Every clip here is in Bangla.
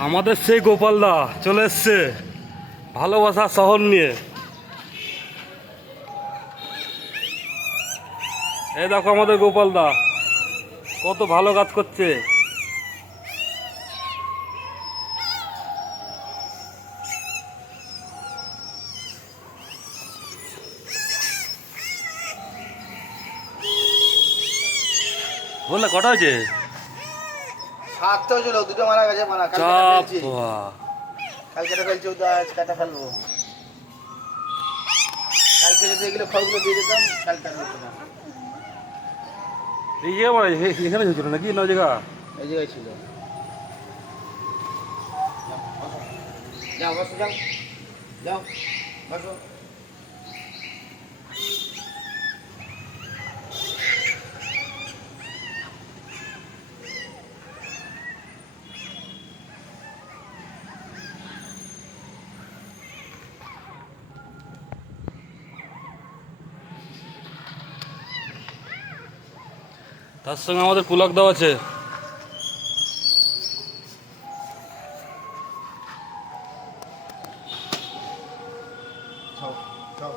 আমাদের সেই গোপালদা চলে এসছে ভালোবাসার শহর নিয়ে। এই দেখো আমাদের গোপালদা কত ভালো কাজ করছে। বললে কটা হয়েছে? সাতটা হয়েছিল, দুটো মারা গেছে। কালকে ফেলছি, কাটা ফেলবো। কালকে যদি এগুলো ফলগুলো দিয়ে দিতাম কালকে আর হতো না। এখানে হয়েছিল নাকি ন জায়গা? এই জায়গায় ছিল। যাও বসো, যাও যাও বসো। তার সঙ্গে আমাদের পুলাক দাও আছে। যাও যাও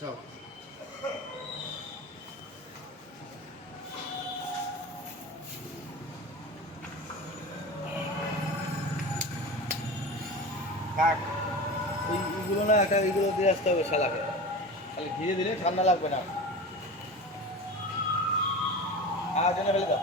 যাও। কাট এইগুলো না, একটা এইগুলো দিয়ে আসতে হবে শালাকে। খালি ধীরে ধীরে, ঠান্ডা লাগবে না। আর জন্য ফেলে দাও।